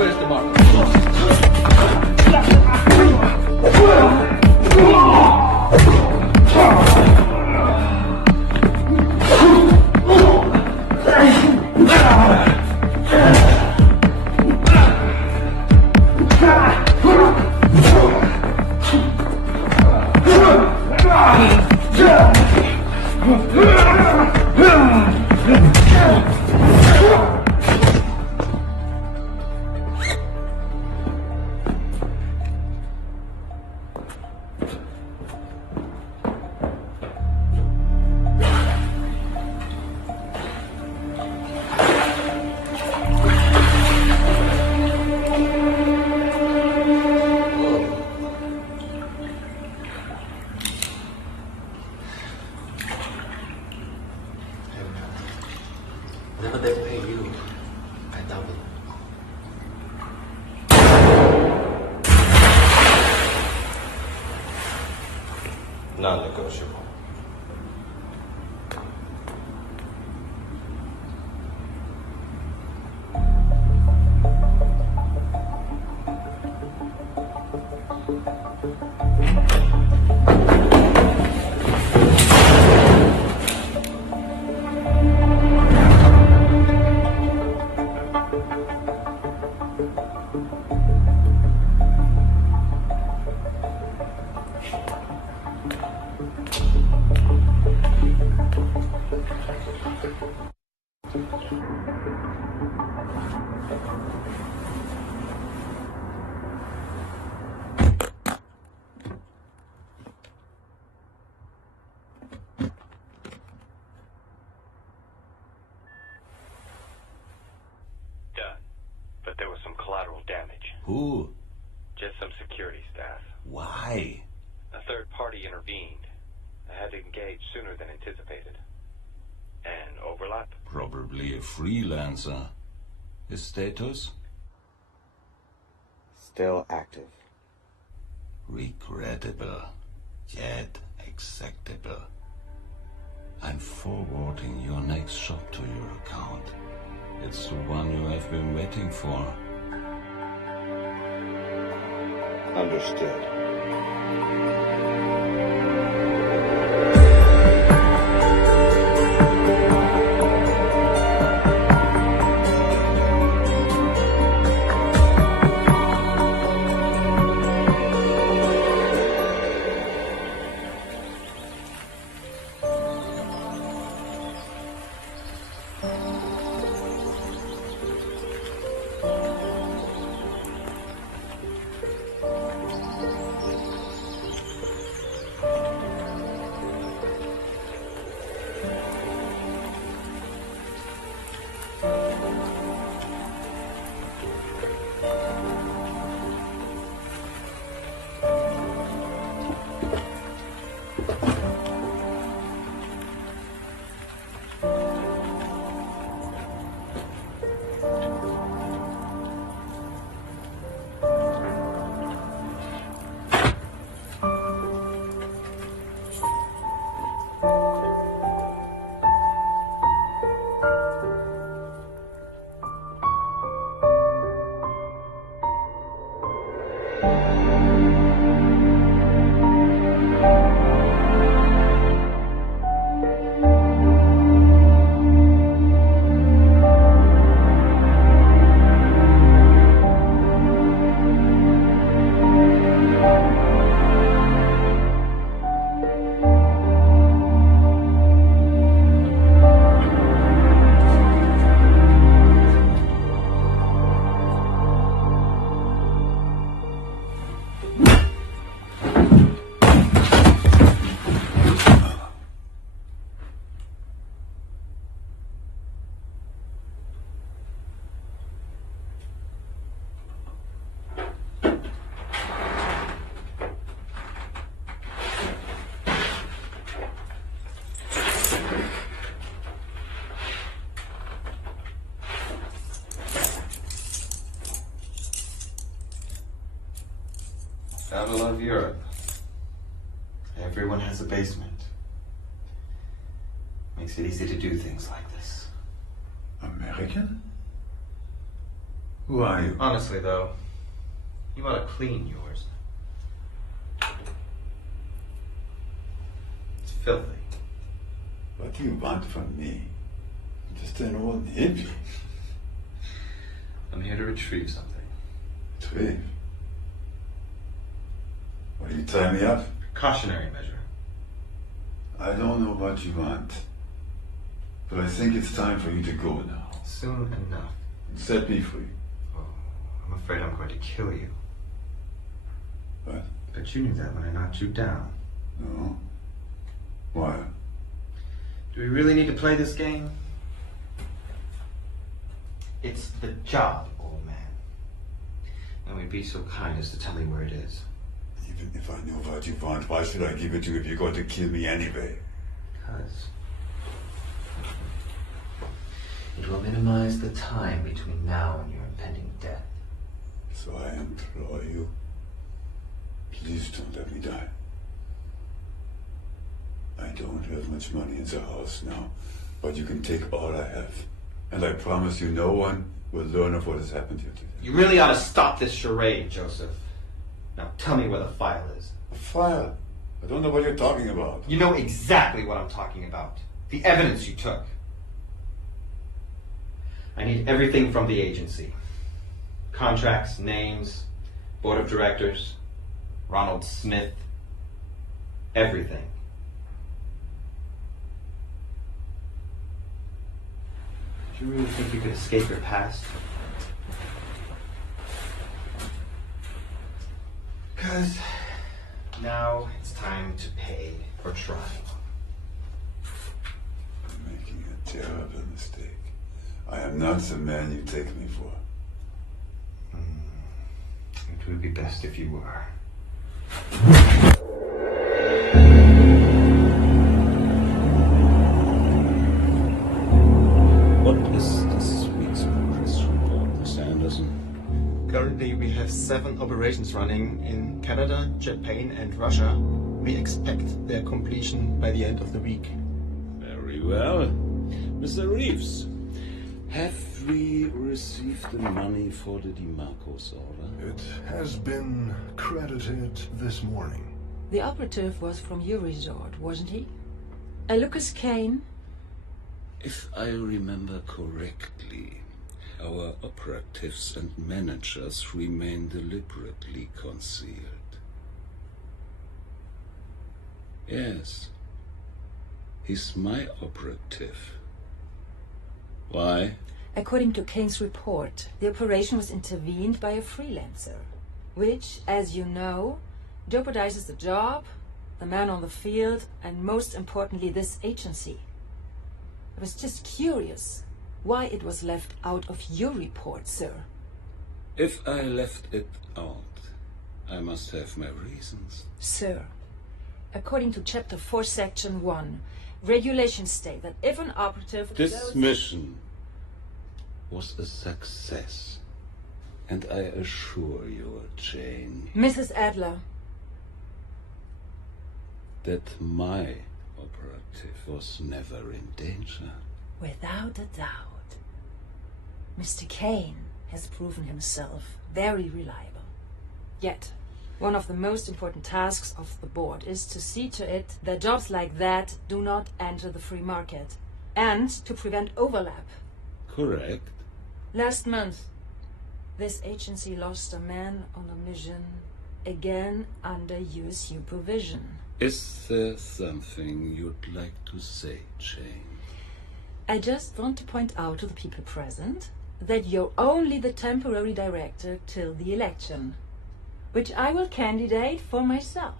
Where's the mark? Whatever they pay you, I double. Non-negotiable. But there was some collateral damage. Who? Just some security staff. Why? A third party intervened. I had to engage sooner than anticipated. And overlap? Probably a freelancer. His status? Still active. Regrettable, yet acceptable. I'm forwarding your next shot to your account. It's the one you have been waiting for. Understood. Gotta love Europe. Everyone has a basement. Makes it easy to do things like this. American? Who are you? Honestly, though, you ought to clean yours. It's filthy. What do you want from me? Just an old hippie. I'm here to retrieve something. Retrieve? Will you tie me up? Precautionary measure. I don't know what you want, but I think it's time for you to go now. Soon enough. Set me free. Oh, I'm afraid I'm going to kill you. What? But you knew that when I knocked you down. No. Why? Do we really need to play this game? It's the job, old man. And we'd be so kind as to tell me where it is. Even if I know what you want, why should I give it to you if you're going to kill me anyway? Because It will minimize the time between now and your impending death. So I implore you, please don't let me die. I don't have much money in the house now, but you can take all I have. And I promise you no one will learn of what has happened here today. you really ought to stop this charade, Joseph. Now tell me where the file is. A file? I don't know what you're talking about. You know exactly what I'm talking about. The evidence you took. I need everything from the agency. Contracts, names, board of directors, Ronald Smith, everything. Do you really think you could escape your past? Because now it's time to pay for trying. I'm making a terrible mistake. I am not the man you take me for. It would be best if you were. What is this week's press report, Mr. Anderson? Currently, we have 7 operations running in Canada, Japan, and Russia. We expect their completion by the end of the week. Very well. Mr. Reeves, have we received the money for the DeMarcos order? It has been credited this morning. The operative was from your resort, wasn't he? A Lucas Kane? If I remember correctly, our operatives and managers remain deliberately concealed. Yes, he's my operative. Why? According to Kane's report, the operation was intervened by a freelancer, which, as you know, jeopardizes the job, the man on the field, and most importantly, this agency. I was just curious why it was left out of your report, sir. If I left it out, I must have my reasons. Sir, according to Chapter 4, Section 1, regulations state that if an operative... This mission was a success. And I assure you, Jane, Mrs. Adler, that my operative was never in danger. without a doubt, Mr. Kane has proven himself very reliable. Yet, one of the most important tasks of the board is to see to it that jobs like that do not enter the free market, and to prevent overlap. Correct. Last month, this agency lost a man on a mission, again under your supervision. Is there something you'd like to say, Jane? I just want to point out to the people present that you're only the temporary director till the election, which I will candidate for myself.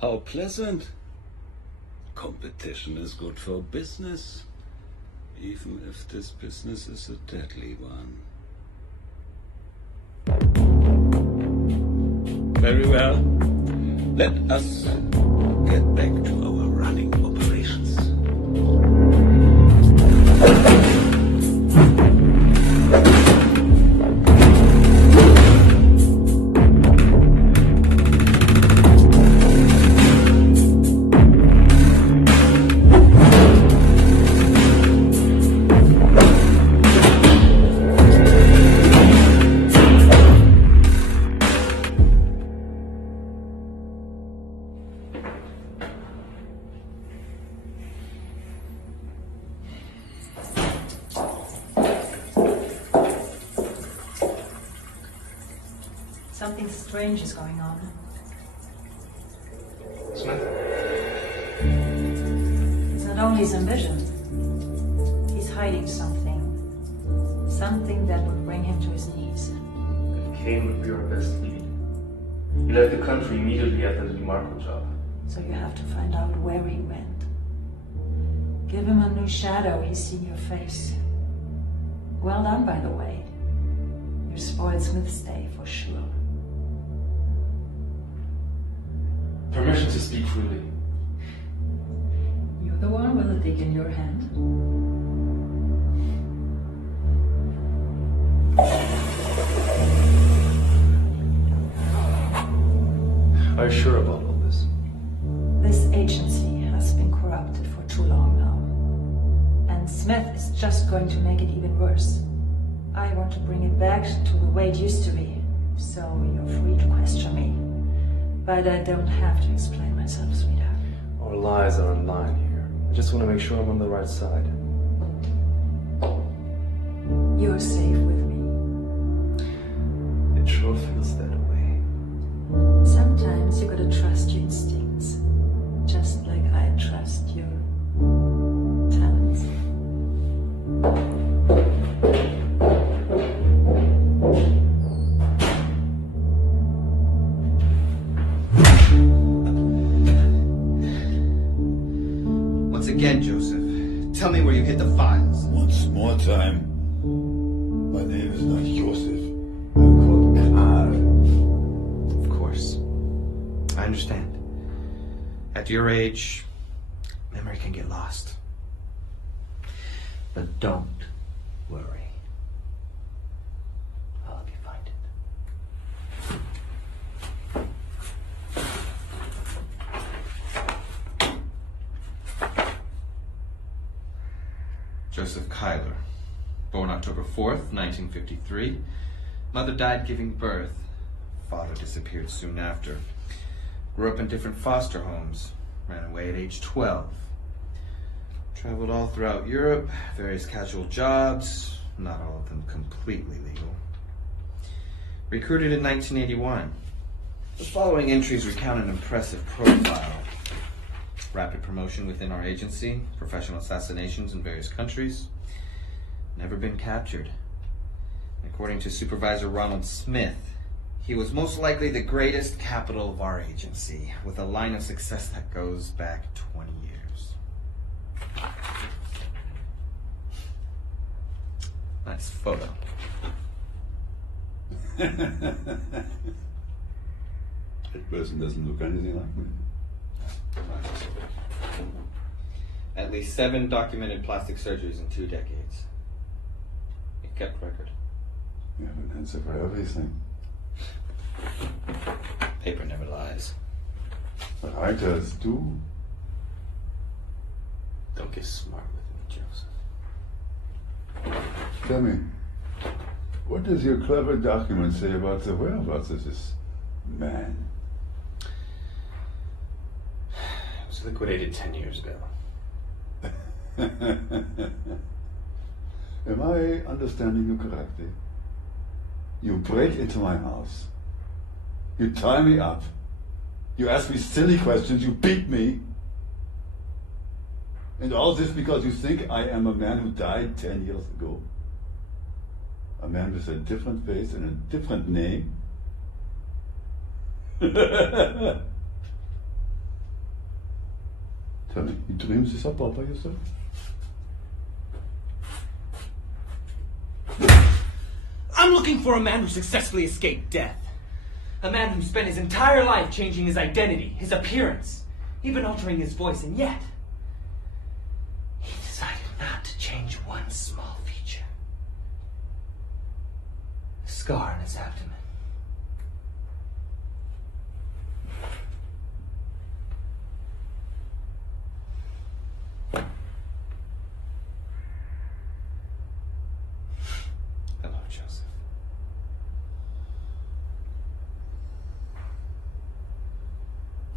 How pleasant. Competition is good for business, even if this business is a deadly one. Very well. Let us get back to our running operations. Something strange is going on. Smith? It's not only his ambition. He's hiding something. Something that would bring him to his knees. Kane would be our best lead. He left the country immediately after the DeMarco job. So you have to find out where he went. Give him a new shadow, he's seen your face. Well done, by the way. You spoiled Smith's day, for sure. Permission to speak freely. You're the one with a dick in your hand. Are you sure about all this? This agency has been corrupted for too long now. And Smith is just going to make it even worse. I want to bring it back to the way it used to be. So you're free to question me. But I don't have to explain myself, sweetheart. Our lives are on line here. I just want to make sure I'm on the right side. You're safe with me. It sure feels that way. Sometimes you gotta trust your instincts. Just like I trust your talents. Once again, Joseph, tell me where you hid the files. Once more time. My name is not Joseph. I'm called Karl. Of course. I understand. At your age, memory can get lost. But don't worry. I'll help you find it. Joseph Kyler, born October 4th, 1953. Mother died giving birth. Father disappeared soon after. Grew up in different foster homes. Ran away at age 12. Traveled all throughout Europe, various casual jobs, not all of them completely legal. Recruited in 1981. The following entries recount an impressive profile. Rapid promotion within our agency, professional assassinations in various countries. Never been captured. According to Supervisor Ronald Smith, he was most likely the greatest capital of our agency, with a line of success that goes back 20 years. Nice photo. That person doesn't look anything like me. At least 7 documented plastic surgeries in 2 decades. You kept record. You have an answer for everything. Paper never lies. Writers do. Don't get smart with me, Joseph. Tell me, what does your clever document say about the whereabouts of this man? It was liquidated 10 years ago. Am I understanding you correctly? You break into my house. You tie me up. You ask me silly questions. You beat me. And all this because you think I am a man who died 10 years ago. A man with a different face and a different name. Tell me, you dreamed this up all by yourself? I'm looking for a man who successfully escaped death. A man who spent his entire life changing his identity, his appearance, even altering his voice, and yet he decided not to change one small feature. A scar on his abdomen. Hello, Joseph.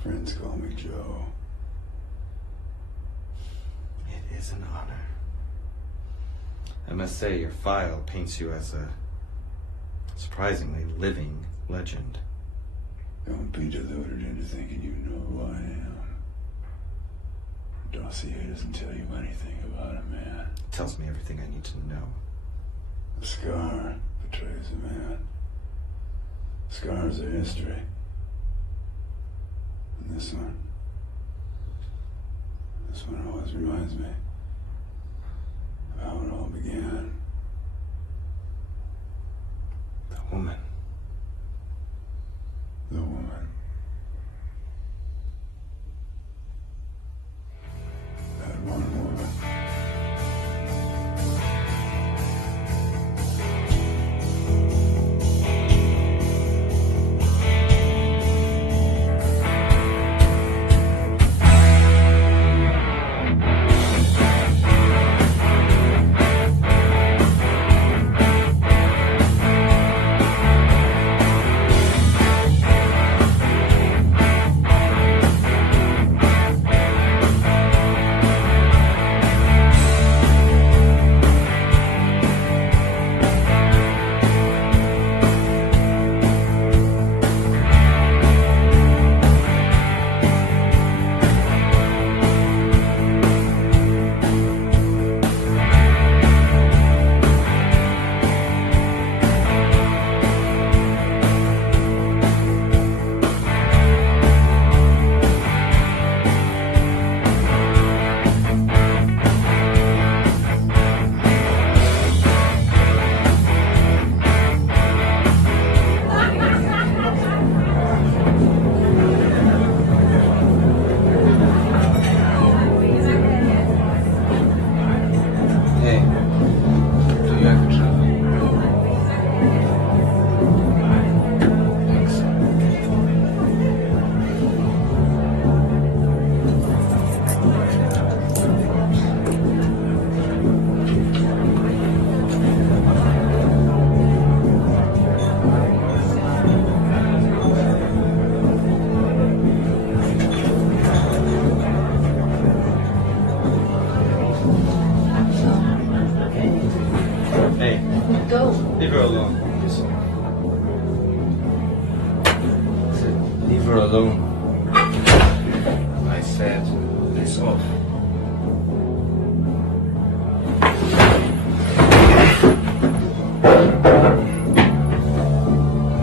Friends call me Joe. It is an honor. I must say, your file paints you as a surprisingly living legend. Don't be deluded into thinking you know who I am. The dossier doesn't tell you anything about a man. It tells me everything I need to know. The scar betrays a man. Scars are history. And this one always reminds me of how it all began. The woman. The woman. That one woman. Leave her alone. I said, leave her alone. I said, it's off.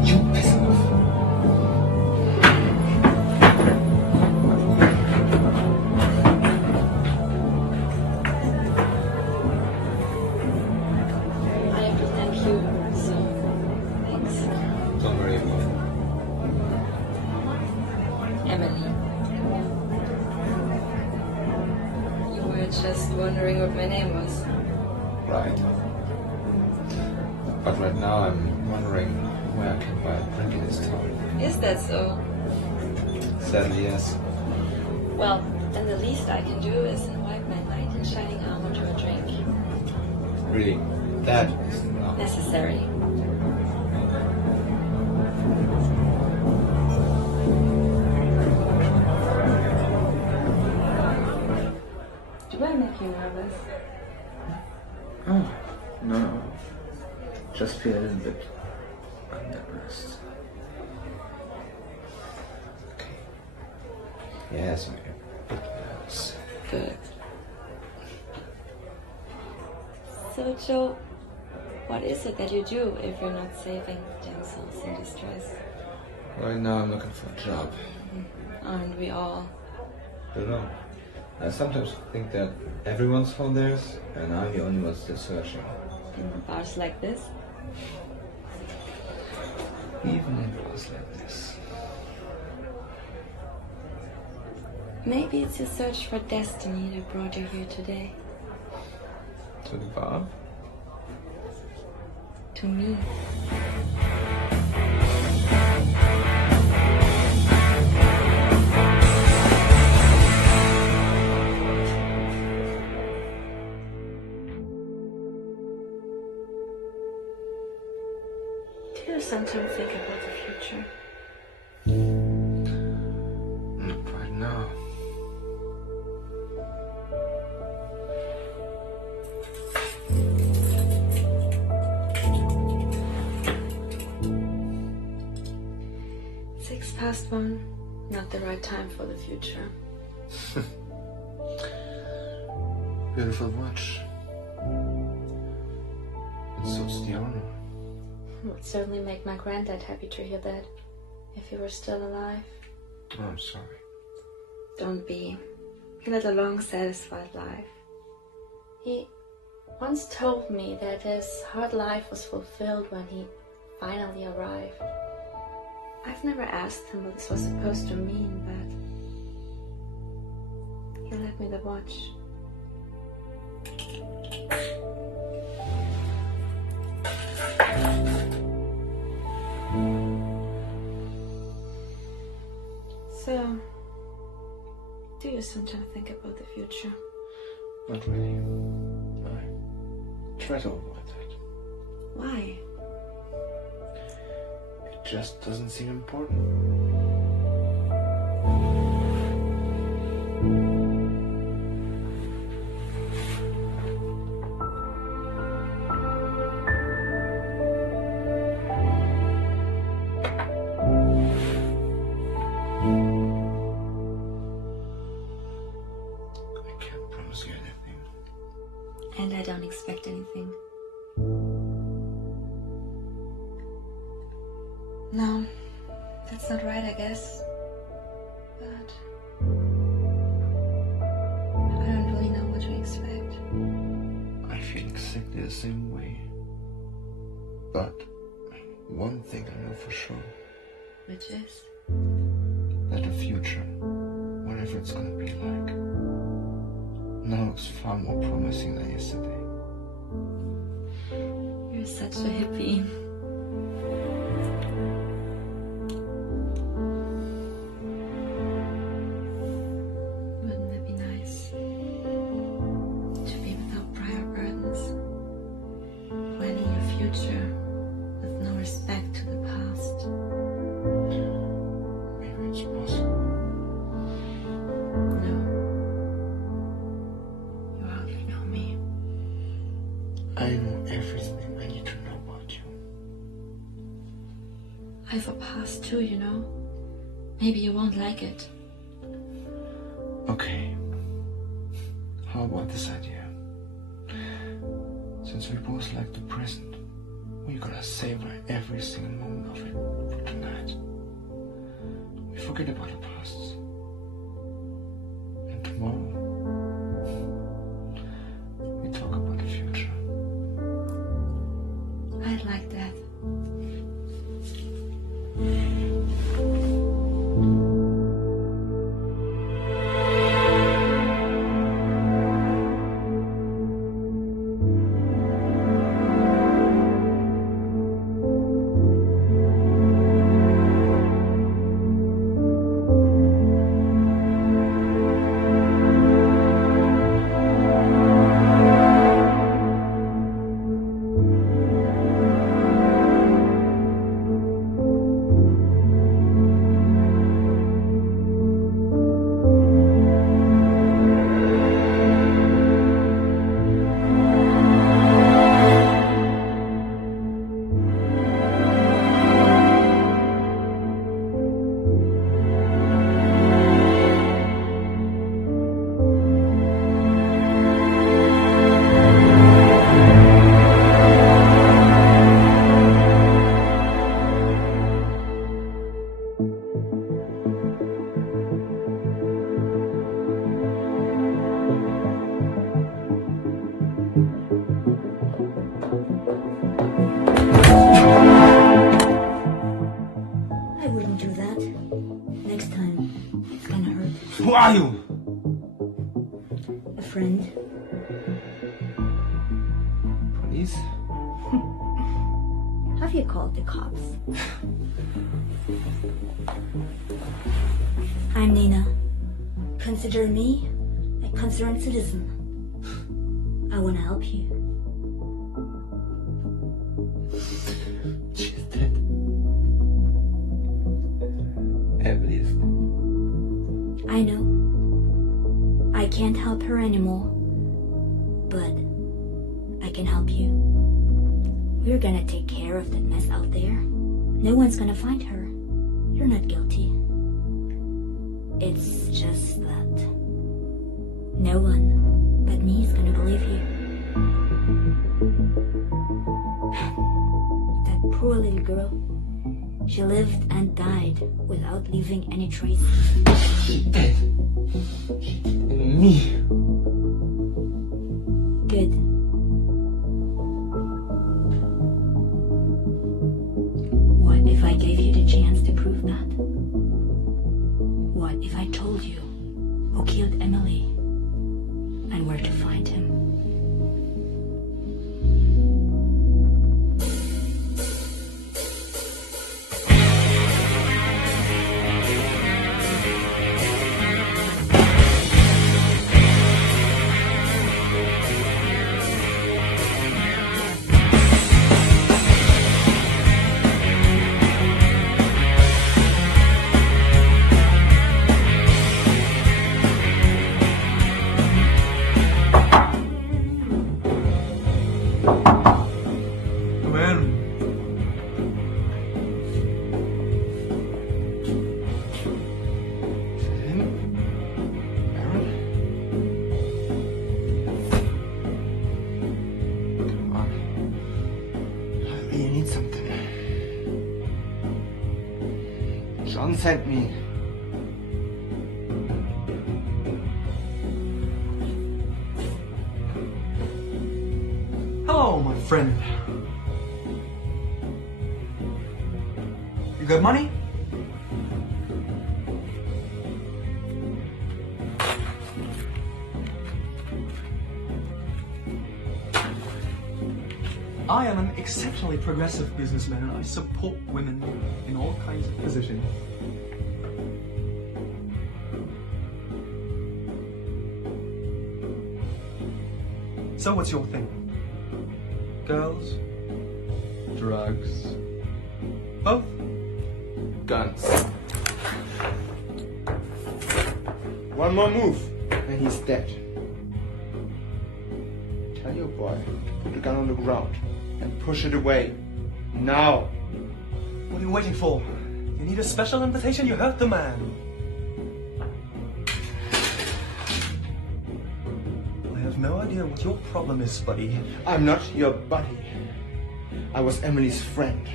You piss off. I have to thank you, so thanks. Don't worry about it. Emily. You were just wondering what my name was. Right. But right now I'm wondering where I can buy a drink in this town. Is that so? Sadly, yes. Well, then the least I can do is invite my knight in shining armor to a drink. Really, that is not Necessary. Do I make you nervous? Oh, no. Just feel a little bit underdressed. Okay. Yes, I'm a bit nervous. Good. So, Joe, what is it that you do if you're not saving damsels in distress? Right now I'm looking for a job. Aren't we all? I don't know. I sometimes think that everyone's found theirs, and I'm the only one still searching. In bars like this? Even in bars like this. Maybe it's your search for destiny that brought you here today. To the bar? To me. Do you sometimes think about the future? Not right now. phone. Not the right time for the future. Beautiful watch. It suits the owner. It would certainly make my granddad happy to hear that, if he were still alive. Oh, I'm sorry. Don't be. He led a long, satisfied life. He once told me that his hard life was fulfilled when he finally arrived. I've never asked him what this was supposed to mean, but he lent me the watch. So, do you sometimes think about the future? Not really. I try to avoid that. Why? It just doesn't seem important. And I don't expect anything. No, that's not right, I guess. But I don't really know what to expect. I feel exactly the same way. But one thing I know for sure. Which is? That the future, whatever it's gonna be like, now looks far more promising than yesterday. You're such a hippie. Wouldn't it be nice to be without prior burdens, planning your future with no respect to the past? Maybe it's possible. I know everything I need to know about you. I have a past too, you know. Maybe you won't like it. Okay. How about this idea? Since we both like the present, we're gonna savor every single moment of it for tonight. We forget about the past. And tomorrow, we talk about the future. I'd like that. Who are you? A friend. Police? Have you called the cops? I'm Nina. Consider me a concerned citizen. I want to help you. She's dead. Emily's dead. I know. I can't help her anymore. But I can help you. We're gonna take care of that mess out there. No one's gonna find her. You're not guilty. It's just that no one but me is gonna believe you. That poor little girl. She lived and died without leaving any trace. She did. She did me. Good. What if I gave you the chance to prove that? What if I told you who killed Emily and where to find him? John sent me. Hello, my friend. You got money? I am an exceptionally progressive businessman and I support women in all kinds of positions. So what's your thing? Girls? Drugs? Both? Guns. One more move and he's dead. Tell your boy to put the gun on the ground and push it away. Now! What are you waiting for? You need a special invitation? You hurt the man. I have no idea what your problem is, buddy. I'm not your buddy. I was Emily's friend.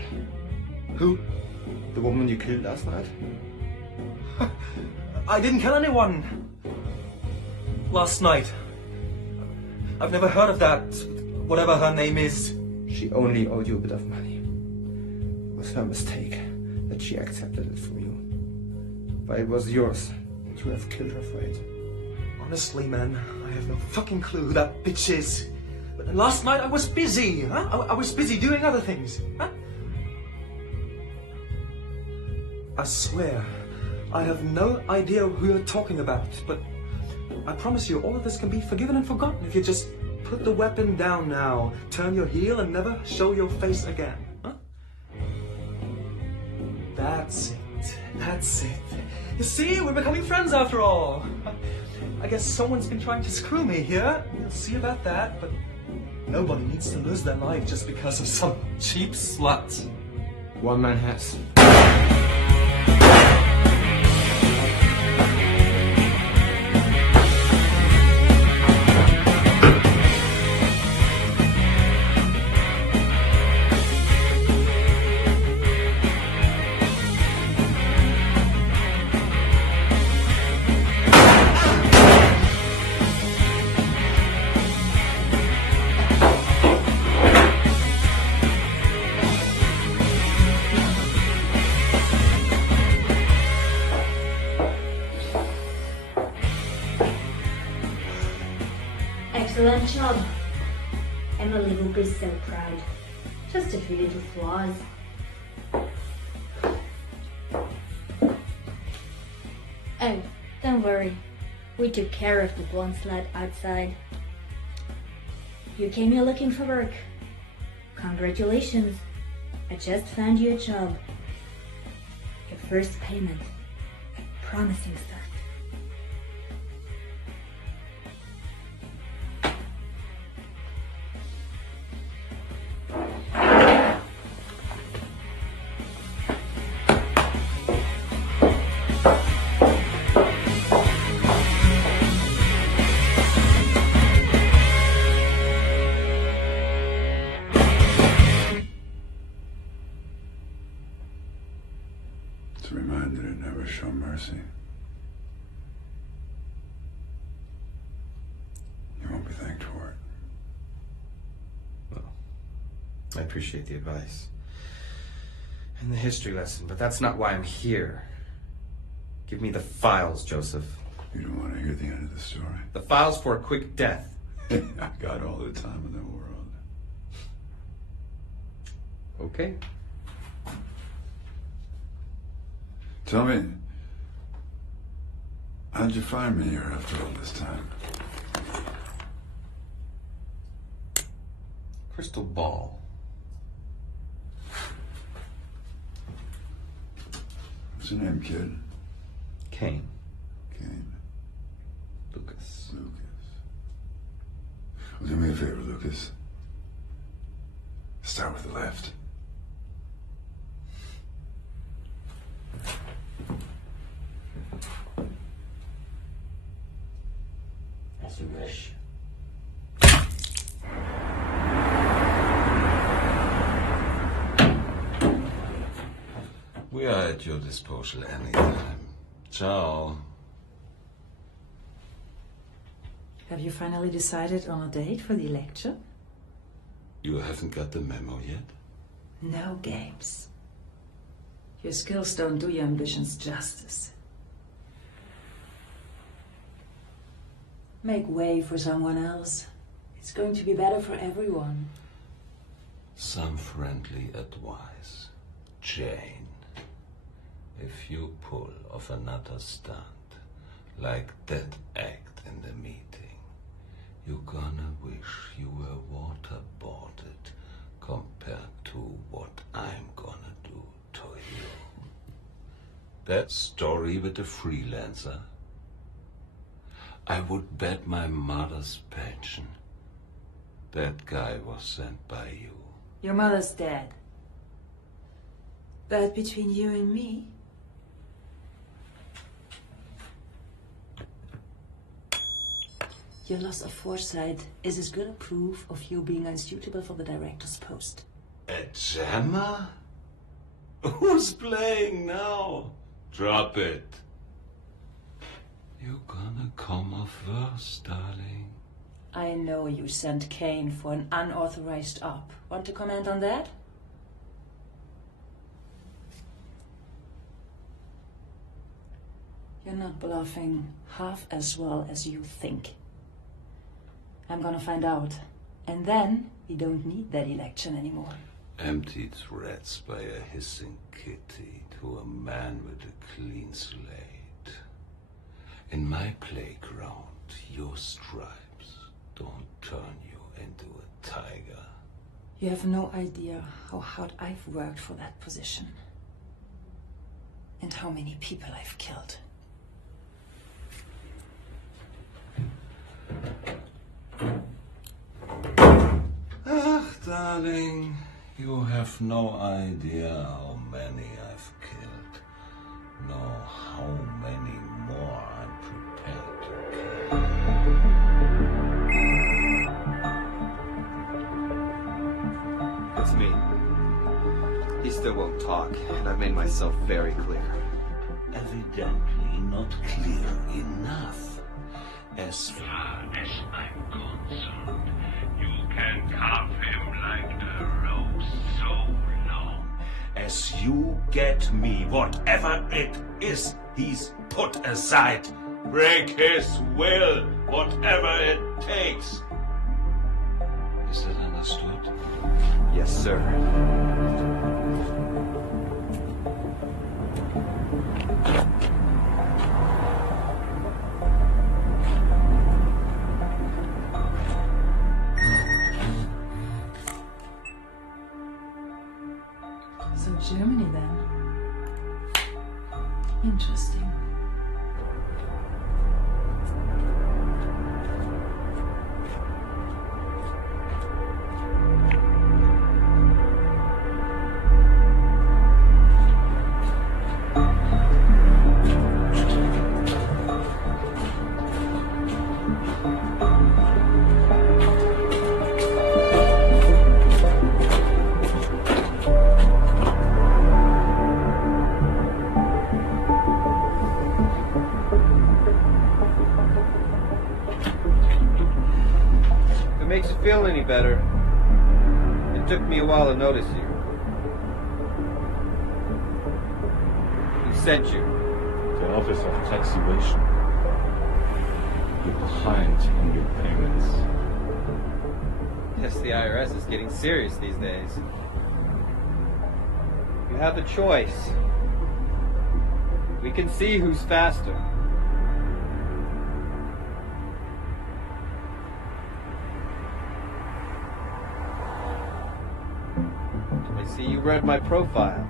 Who? The woman you killed last night? I didn't kill anyone. Last night. I've never heard of that, whatever her name is. She only owed you a bit of money. It was her mistake that she accepted it from you. But it was yours, and you have killed her for it. Honestly, man, I have no fucking clue who that bitch is. But last night I was busy, huh? I was busy doing other things, huh? I swear, I have no idea who you're talking about, but I promise you all of this can be forgiven and forgotten if you just put the weapon down now, turn your heel and never show your face again, huh? That's it, that's it. You see, we're becoming friends after all. I guess someone's been trying to screw me here. We'll see about that, but nobody needs to lose their life just because of some cheap slut. One man has. Excellent job. Emily will be so proud. Just a few little flaws. Oh, don't worry. We took care of the blonde slut outside. You came here looking for work. Congratulations. I just found you a job. Your first payment. A promising start. show mercy. You won't be thanked for it. Well, I appreciate the advice and the history lesson, but that's not why I'm here. Give me the files, Joseph. You don't want to hear the end of the story. The files for a quick death. I got all the time in the world. Okay. Tell me, how'd you find me here after all this time? Crystal ball. What's your name, kid? Kane. Kane. Lucas. Lucas. Well, do me a favor, Lucas. Start with the left. As you wish. We are at your disposal anytime. Ciao. Have you finally decided on a date for the election? You haven't got the memo yet? No games. Your skills don't do your ambitions justice. Make way for someone else. It's going to be better for everyone. Some friendly advice. Jane, if you pull off another stunt, like that act in the meeting, you're gonna wish you were waterboarded compared to what I'm gonna do to you. That story with the freelancer, I would bet my mother's pension that guy was sent by you. Your mother's dead. But between you and me, your loss of foresight is as good a proof of you being unsuitable for the director's post. A jammer? Who's playing now? Drop it. You're gonna come off worse, darling. I know you sent Kane for an unauthorized op. Want to comment on that? You're not bluffing half as well as you think. I'm gonna find out. And then we don't need that election anymore. Empty threats by a hissing kitty to a man with a clean slate. In my playground, your stripes don't turn you into a tiger. You have no idea how hard I've worked for that position. And how many people I've killed. Ach, darling, you have no idea how many I've killed, nor how many more I'm prepared to kill. It's me. He still won't talk, and I've made myself very clear. Evidently not clear enough. As far as I'm concerned, you can carve him like a rose so long as you get me whatever it is he's put aside. Break his will, whatever it takes. Is that understood? Yes, sir. So Germany then. Interesting. makes you feel any better, it took me a while to notice you. Who sent you? The Office of Taxation. You're behind on your payments. Yes, the IRS is getting serious these days. You have a choice. We can see who's faster. I see you read my profile.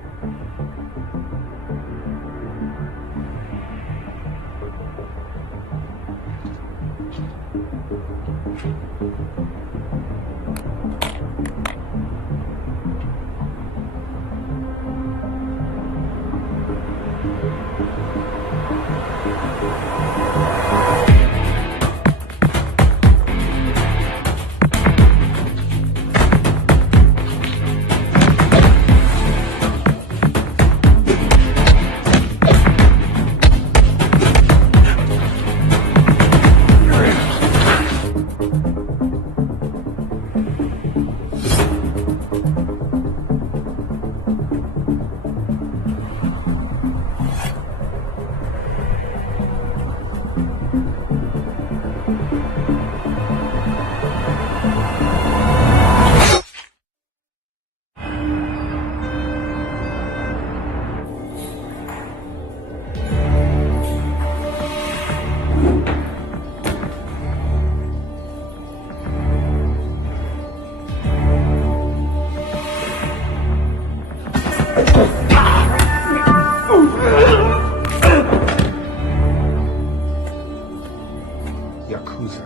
Yakuza.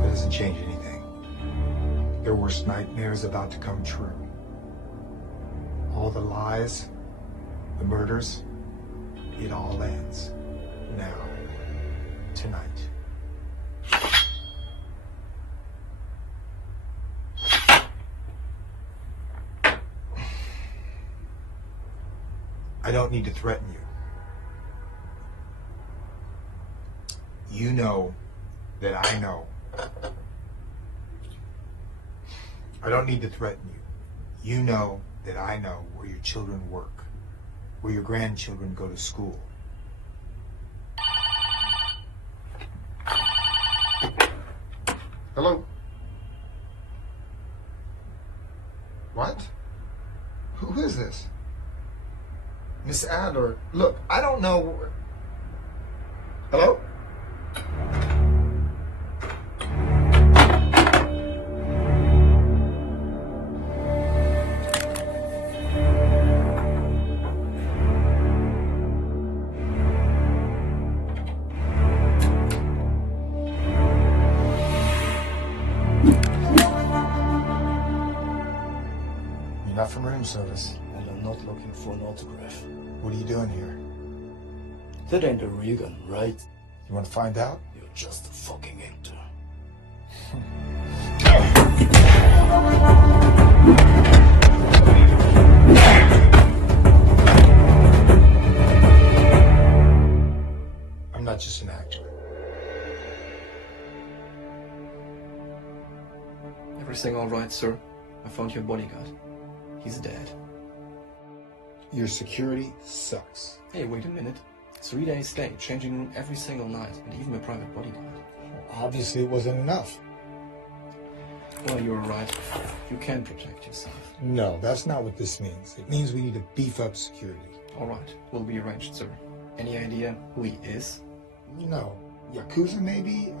That doesn't change anything. Their worst nightmare is about to come true. All the lies, the murders, it all ends. Now. Tonight. I don't need to threaten you. You know that I know. I don't need to threaten you. You know that I know where your children work, where your grandchildren go to school. Hello? What? Who is this? Miss Adler, look, I don't know. Hello? You're not from room service. And I'm not looking for an autograph. What are you doing here? That ain't a Regan, right? You want to find out? You're just a fucking actor. I'm not just an actor. Everything all right, sir? I found your bodyguard. He's dead. Your security sucks. Hey, wait a minute. 3 days stay, changing room every single night, and even a private bodyguard. Obviously it wasn't enough. Well, you're right. You can protect yourself. No, that's not what this means. It means we need to beef up security. All right, will be arranged, sir. Any idea who he is? No. Yakuza, maybe?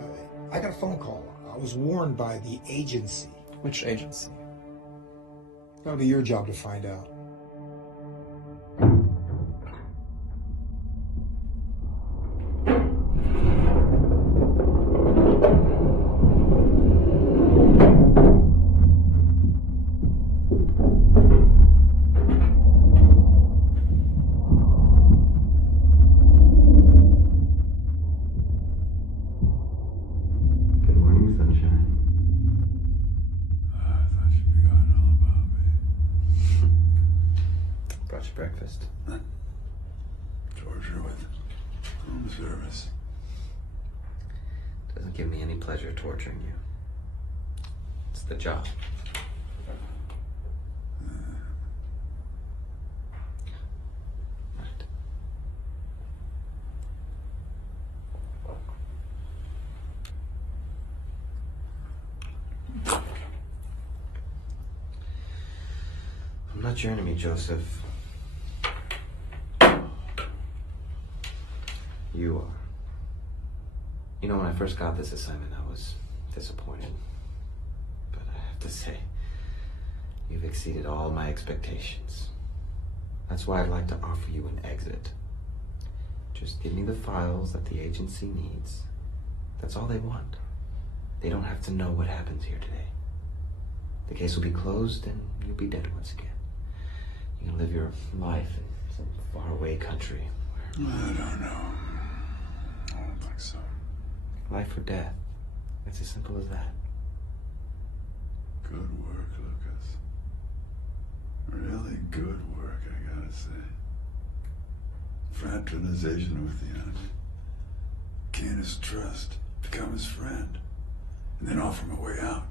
I got a phone call. I was warned by the agency. Which agency? That'll be your job to find out. Breakfast. Torture with home service. Doesn't doesn't give me any pleasure torturing you. It's the job. I'm not your enemy, Joseph. You are. You know, when I first got this assignment, I was disappointed. But I have to say, you've exceeded all my expectations. That's why I'd like to offer you an exit. Just give me the files that the agency needs. That's all they want. They don't have to know what happens here today. The case will be closed and you'll be dead once again. You can live your life in some faraway country. I don't know. I don't think so. Life or death. It's as simple as that. Good work, Lucas. Really good work, I gotta say. Fraternization with the enemy. Gain his trust, become his friend, and then offer him a way out.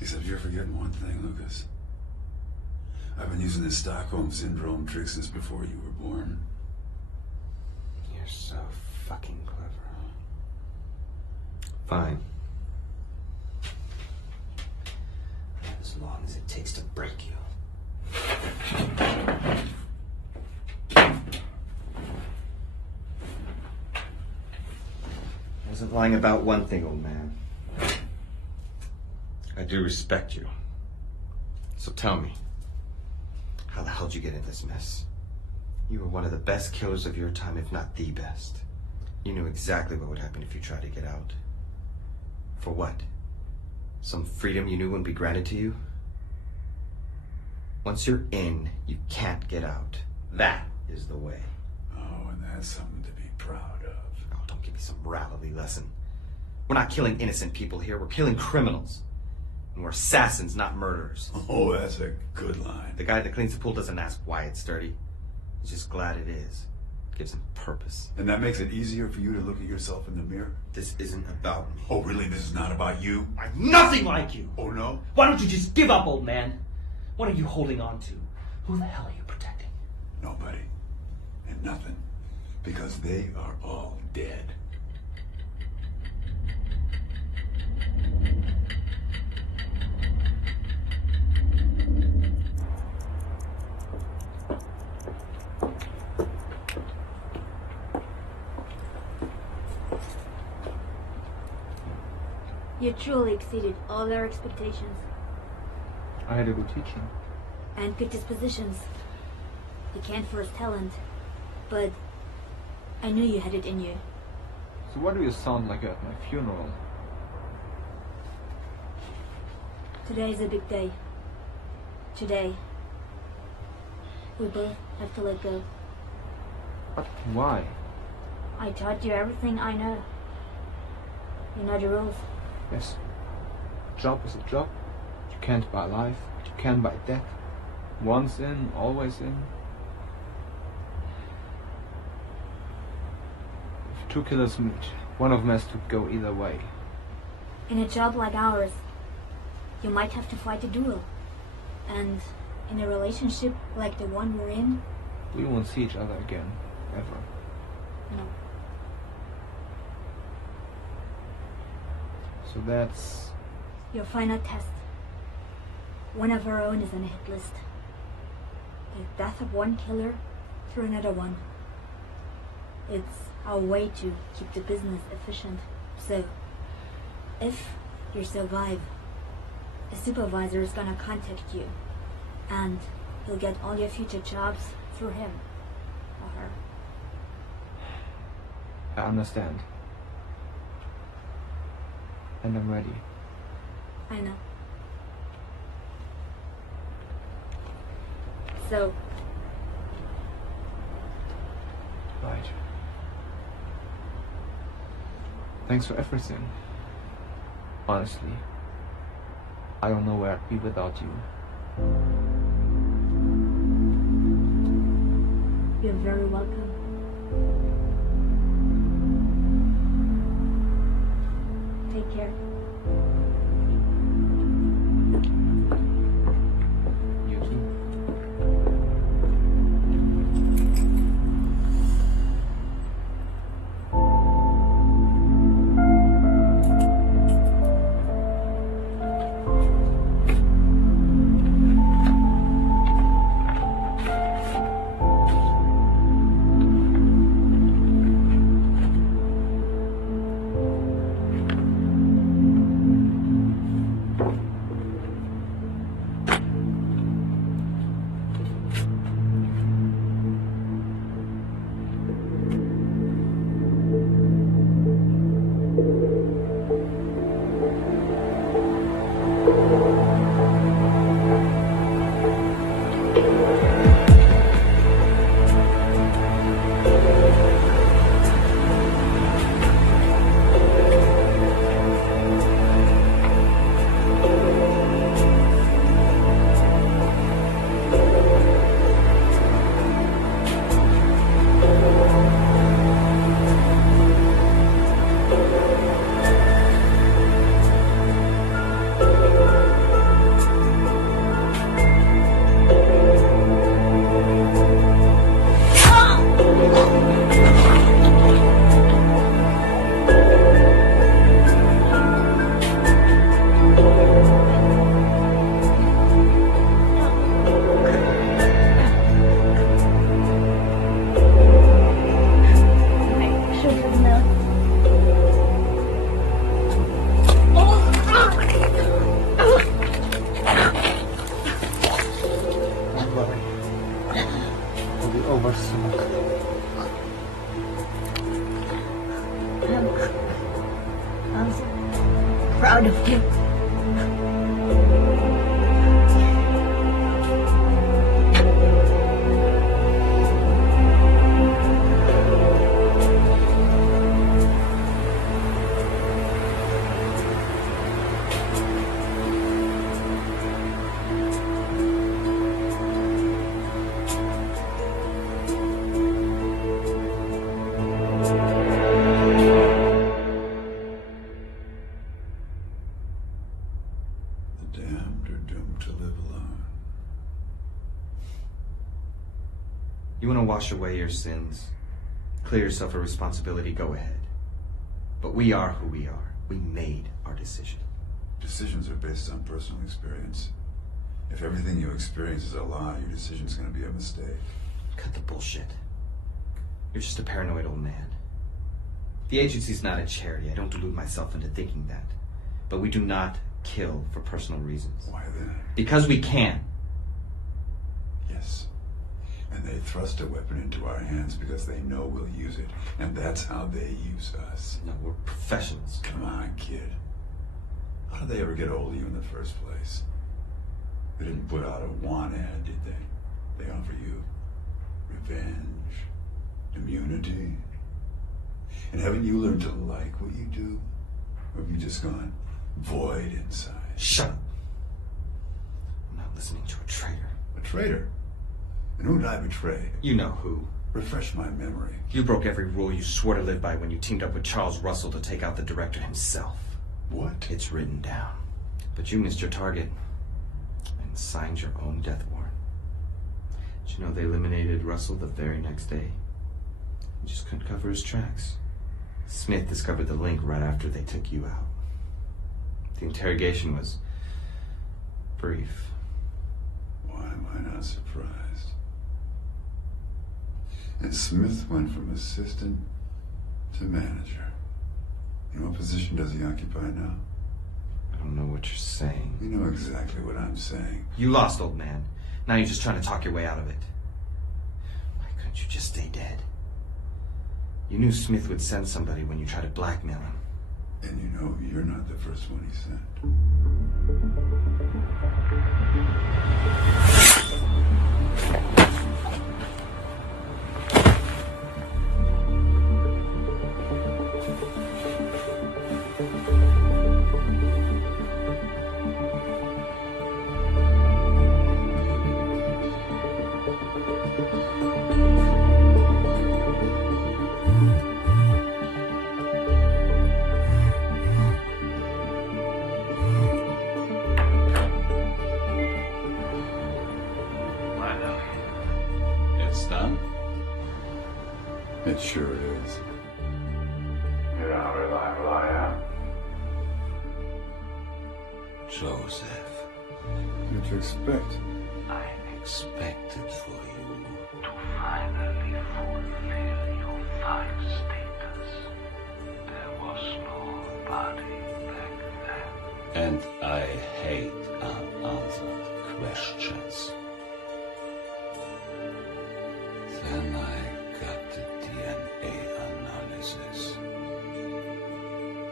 Except you're forgetting one thing, Lucas. I've been using this Stockholm Syndrome trick since before you were born. You're so fucking clever. Fine. As long as it takes to break you. I wasn't lying about one thing, old man. I do respect you. So tell me, how the hell did you get in this mess? You were one of the best killers of your time, if not the best. You knew exactly what would happen if you tried to get out. For what? Some freedom you knew wouldn't be granted to you? Once you're in, you can't get out. That is the way. Oh, and that's something to be proud of. Oh, don't give me some morality lesson. We're not killing innocent people here, we're killing criminals. And we're assassins, not murderers. Oh, that's a good line. The guy that cleans the pool doesn't ask why it's dirty. He's just glad it is. It gives him purpose. And that makes it easier for you to look at yourself in the mirror? This isn't about me. Oh, really? This is not about you? I'm nothing like you! Oh, no? Why don't you just give up, old man? What are you holding on to? Who the hell are you protecting? Nobody. And nothing. Because they are all dead. You truly exceeded all their expectations. I had a good teaching. And good dispositions. You can't force talent, but I knew you had it in you. So why do you sound like at my funeral? Today is a big day. Today, we both have to let go. But why? I taught you everything I know. You know the rules. Yes. A job is a job. You can't buy life, but you can buy death. Once in, always in. If two killers meet, one of them has to go either way. In a job like ours, you might have to fight a duel. And in a relationship like the one we're in, We won't see each other again, ever. no. So that's... Your final test. One of our own is on a hit list. The death of one killer through another one. It's our way to keep the business efficient. So, if you survive, a supervisor is gonna contact you, and you'll get all your future jobs through him or her. I understand. And I'm ready. I know. So, Right. Thanks for everything. Honestly, I don't know where I'd be without you. you're very welcome. I'm so proud of you. The damned are doomed to live alone. You want to wash away your sins, clear yourself of responsibility, go ahead. But we are who we are. We made our decision. Decisions are based on personal experience. If everything you experience is a lie, your decision's going to be a mistake. Cut the bullshit. You're just a paranoid old man. The agency's not a charity. I don't delude myself into thinking that. But we do not kill for personal reasons. Why then? Because we can. Yes. And they thrust a weapon into our hands because they know we'll use it. And that's how they use us. No, we're professionals. Come on, kid. How did they ever get hold of you in the first place? They didn't put out a want ad, did they? They offer you revenge, immunity. And haven't you learned to like what you do? Or have you just gone void inside? Shut up. I'm not listening to a traitor. A traitor? And who did I betray? You know who. Refresh my memory. You broke every rule you swore to live by when you teamed up with Charles Russell to take out the director himself. What? It's written down. But you missed your target and signed your own death warrant. Did you know they eliminated Russell the very next day? He just couldn't cover his tracks. Smith discovered the link right after they took you out. The interrogation was brief. Why am I not surprised? And Smith went from assistant to manager. And what position does he occupy now? I don't know what you're saying. You know exactly what I'm saying. You lost, old man. Now you're just trying to talk your way out of it. Why couldn't you just stay dead? You knew Smith would send somebody when you tried to blackmail him. And you know you're not the first one he sent. It sure is. You know how reliable I am. Joseph. What'd you expect? I expected for you to finally fulfill your fine status. There was no body back then. And I hate unanswered questions. Then I got the DNA analysis.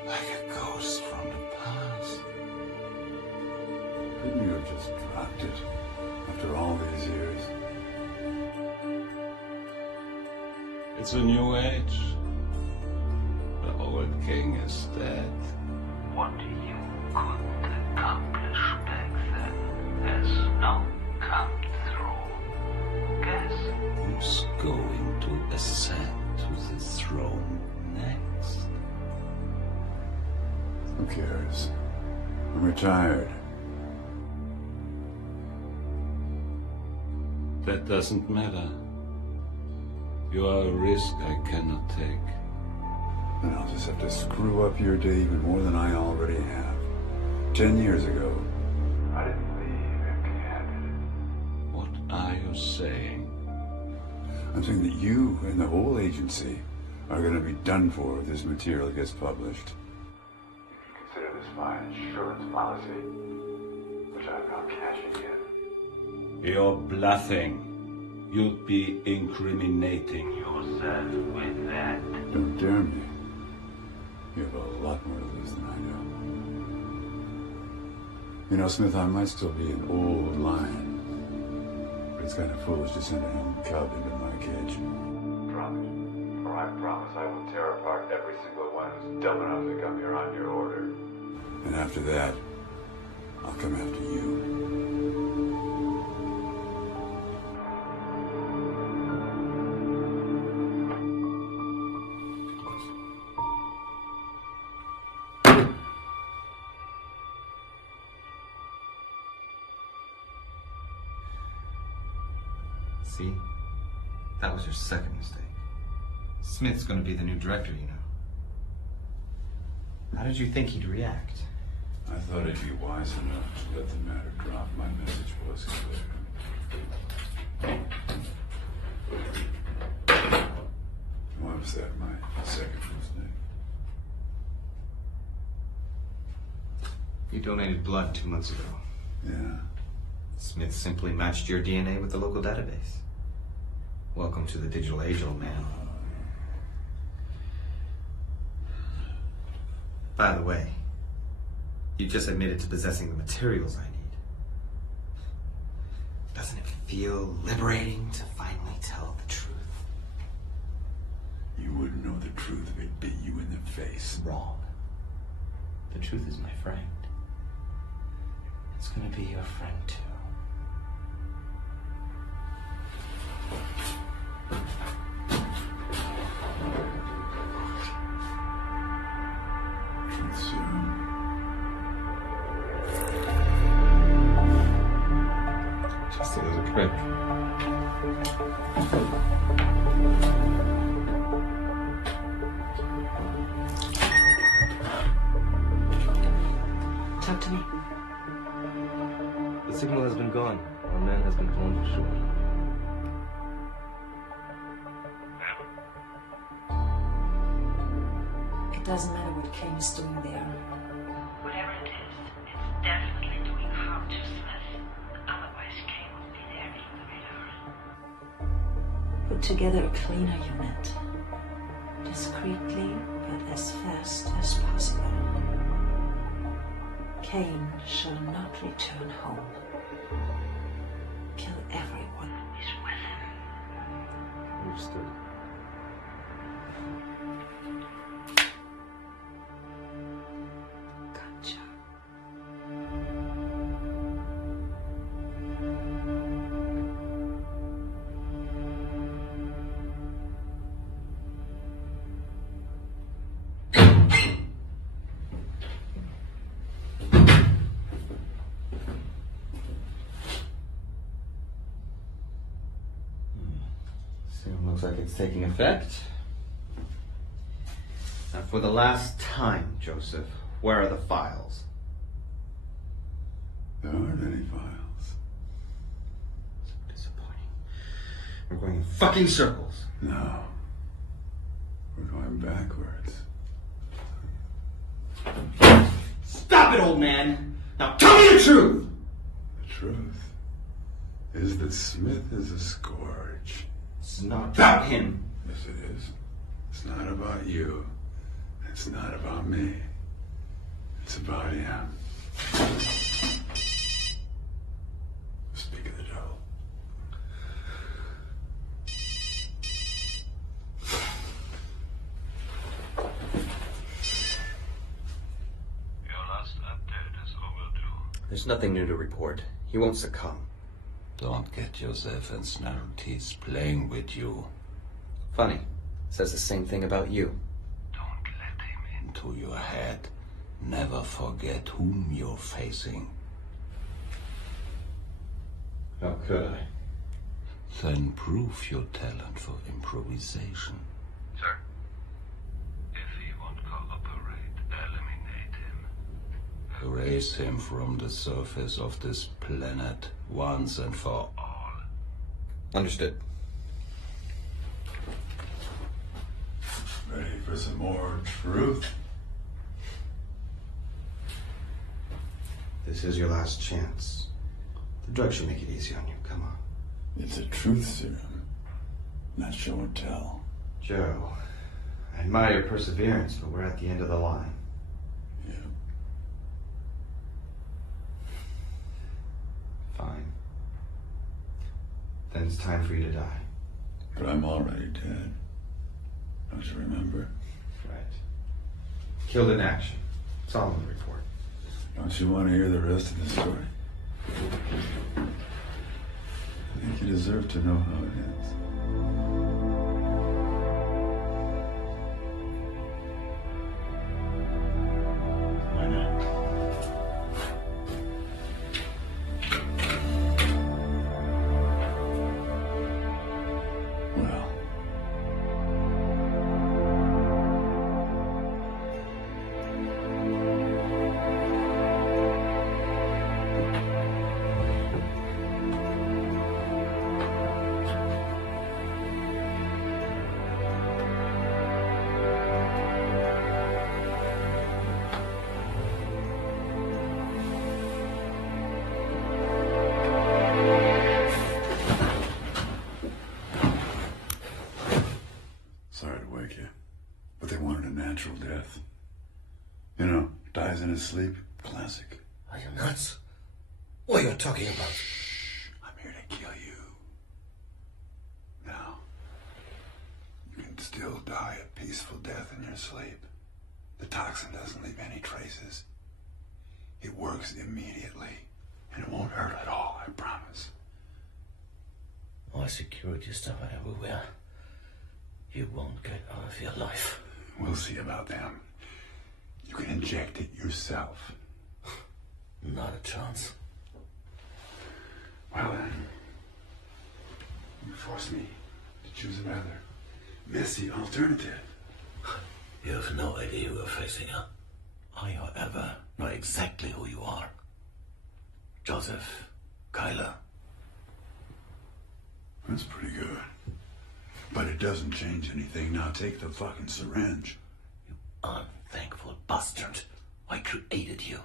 Like a ghost from the past. Couldn't you have just dropped it after all these years? It's a new age. The old king is dead. What you couldn't accomplish back then has now come through. Guess who's going to ascend to the throne next? Who cares? I'm retired. That doesn't matter. You are a risk I cannot take. And I'll just have to screw up your day even more than I already have. 10 years ago, I didn't leave empty-handed. What are you saying? I'm saying that you and the whole agency are going to be done for if this material gets published. If you consider this my insurance policy, which I'm not cashing in. You're bluffing. You'd be incriminating yourself with that. Don't dare me. You have a lot more to lose than I do. You know, Smith, I might still be an old lion, but it's kind of foolish to send a young cub into my cage. Drop it, or I promise I will tear apart every single one who's dumb enough to come here on your order. And after that, I'll come after you. See? That was your second mistake. Smith's gonna be the new director, you know. How did you think he'd react? I thought I'd be wise enough to let the matter drop. My message was clear. Why was that my second mistake? You donated blood 2 months ago. Yeah. Smith simply matched your DNA with the local database. Welcome to the digital age, old man. By the way, you just admitted to possessing the materials I need. Doesn't it feel liberating to finally tell the truth? You wouldn't know the truth if it bit you in the face. Wrong. The truth is my friend. It's gonna be your friend too. Just a little trick. Talk to me. The signal has been gone. Our man has been flown to shore. It doesn't matter what Kane is doing there. Whatever it is, it's definitely doing harm to Smith. Otherwise, Kane won't be there leaving the radar. Put together a cleaner unit. Discreetly, but as fast as possible. Kane shall not return home. Kill everyone who's with him. Understood. Gotcha. Serum looks like it's taking effect. Now, for the last time, Joseph, where are the files? There aren't any files. So disappointing. We're going in fucking circles. No. We're going backwards. Stop it, old man! Now tell me the truth! The truth is that Smith is a scourge. It's not about him. Yes, it is. It's not about you. It's not about me. It's about him. Speak of the devil. Your last update is overdue. There's nothing new to report. He won't succumb. Don't get yourself in snarl-teeth playing with you. Funny. Says the same thing about you. Don't let him into your head. Never forget whom you're facing. How could I? Then prove your talent for improvisation. Sir, if he won't cooperate, eliminate him. Erase him from the surface of this planet once and for all. Understood. Ready for some more truth? This is your last chance. The drug should make it easy on you. Come on. It's a truth serum, not show and tell. Joe, I admire your perseverance, but we're at the end of the line. Yeah. Fine. Then it's time for you to die. But I'm already dead. Don't you remember? Right. Killed in action. It's all in the report. Don't you want to hear the rest of the story? I think you deserve to know how it ends. Why not? Well, sorry to wake you, but they wanted a natural death. You know, dies in his sleep. Classic. Are you nuts? What are you talking about? I'm here to kill you. Now, you can still die a peaceful death in your sleep. The toxin doesn't leave any traces. It works immediately, and it won't hurt at all, I promise. My security staff are everywhere. You won't get out of here alive. We'll see about them. You can inject it yourself. Not a chance. Well then, you force me to choose a rather messy alternative. You have no idea who you're facing, huh? I, however, know exactly who you are. Joseph Kyler. That's pretty good. But it doesn't change anything. Now take the fucking syringe. Unthankful bastard. I created you.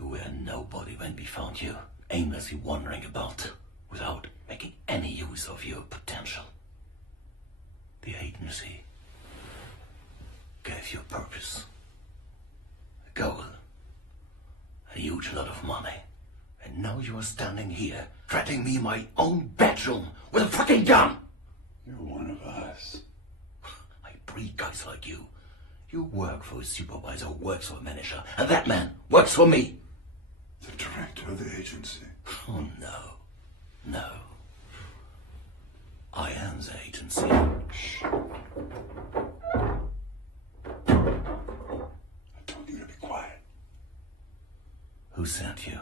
You were nobody when we found you, aimlessly wandering about, without making any use of your potential. The agency gave you a purpose, a goal, a huge lot of money. And now you are standing here, threatening me in my own bedroom with a fucking gun! You're one of us. I breed guys like you. You work for a supervisor who works for a manager, and that man works for me. The director of the agency. Oh, no. No. I am the agency. Shh. I told you to be quiet. Who sent you?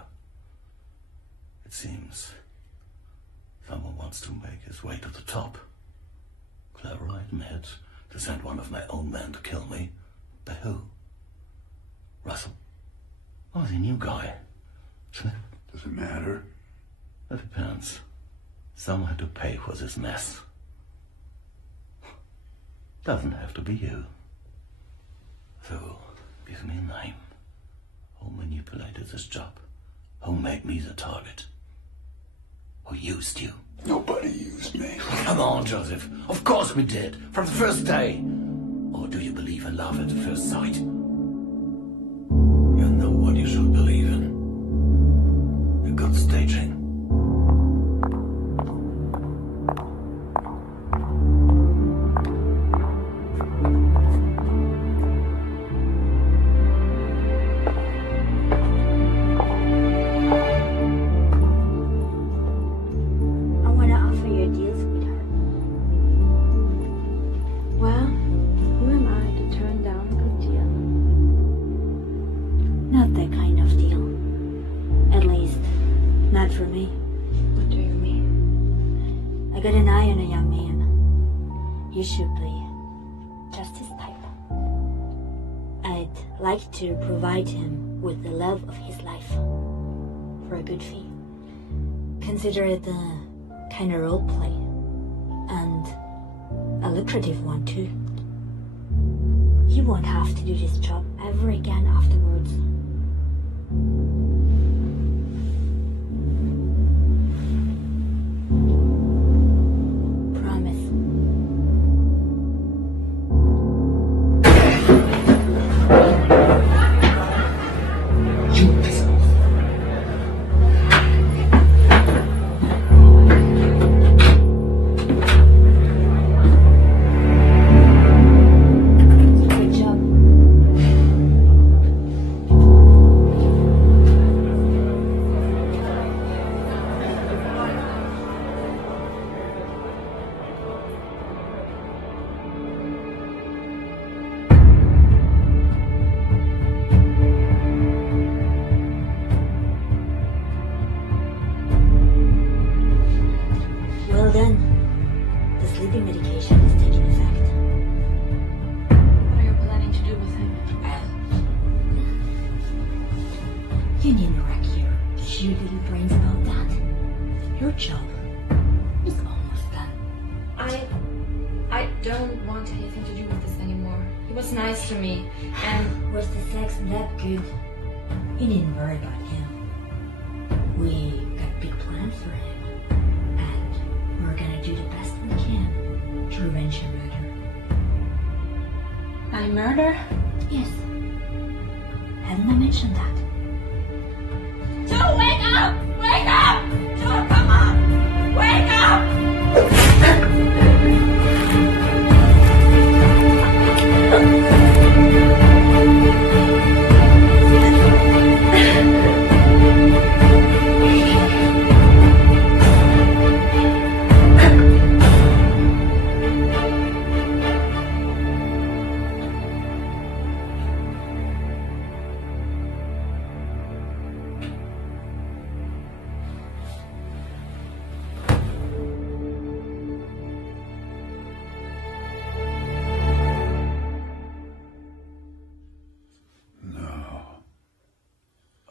It seems someone wants to make his way to the top. Clever, I admit, to send one of my own men to kill me. But who? Russell? Oh, the new guy. Smith? Does it matter? That depends. Someone had to pay for this mess. Doesn't have to be you. So, give me a name. Who manipulated this job? Who made me the target? Who used you? Nobody used me. Come on, Joseph. Of course we did. From the first day. Or do you believe in love at first sight? You know what you should believe in. A good staging. You should be just his type. I'd like to provide him with the love of his life for a good fee. Consider it a kind of role play, and a lucrative one too. He won't have to do this job ever again afterwards. job. It's almost done. I don't want anything to do with this anymore. He was nice to me, and Was the sex that good? You needn't worry about him. We got big plans for him. And we're gonna do the best we can to revenge your murder. my murder? Yes. Hadn't I mentioned that? Joe, wake up! Wake up! Joe, come on! Wake up!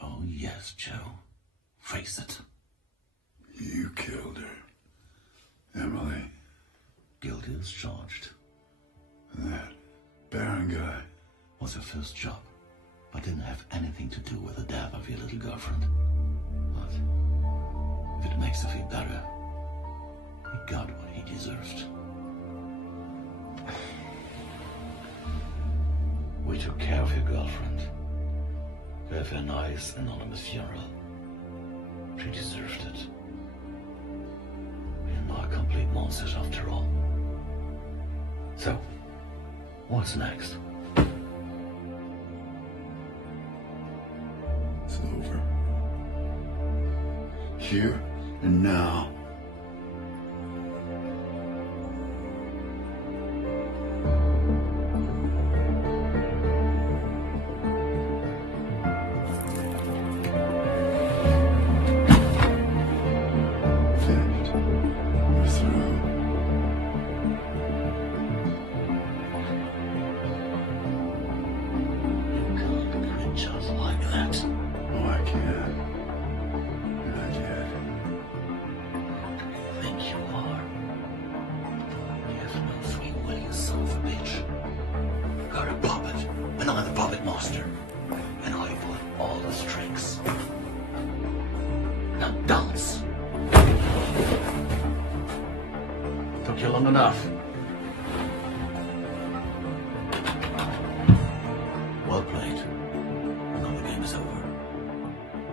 Oh, yes, Joe. Face it. You killed her. Emily. Guilty as charged. That Baron guy. Was your first job, but didn't have anything to do with the death of your little girlfriend. But if it makes you feel better, he got what he deserved. We took care of your girlfriend. Gave her a nice, anonymous funeral. She deserved it. We're not complete monsters after all. So, what's next? It's over. Here and now. Finished. We're through. You can't quit just like that. Oh, I can. Not yet. I think you are. You have no free will, you son of a bitch. You're a puppet, and I'm the puppet master. And I pull all the strings. Now dance. Took you long enough. Well played. Now the game is over.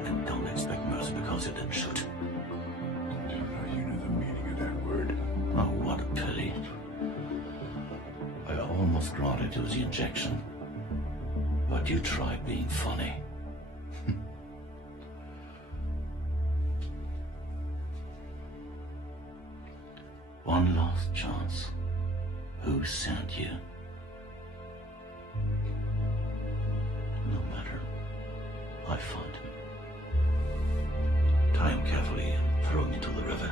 And don't expect mercy because you didn't shoot. You know the meaning of that word. Oh, what a pity. I almost granted you the injection. But you tried being funny. One last chance. Who sent you? No matter. I found him. Tie him carefully and throw him into the river.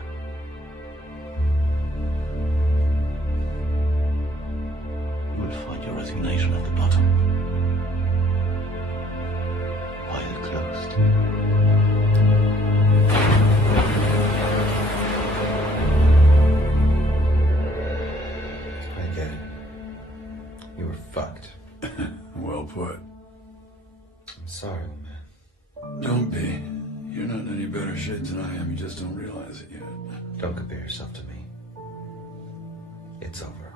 You'll find your resignation at the bottom. File closed. I get it. You were fucked. Well put. I'm sorry, old man. Don't be. You're not in any better shape than I am. You just don't realize it yet. Don't compare yourself to me. It's over.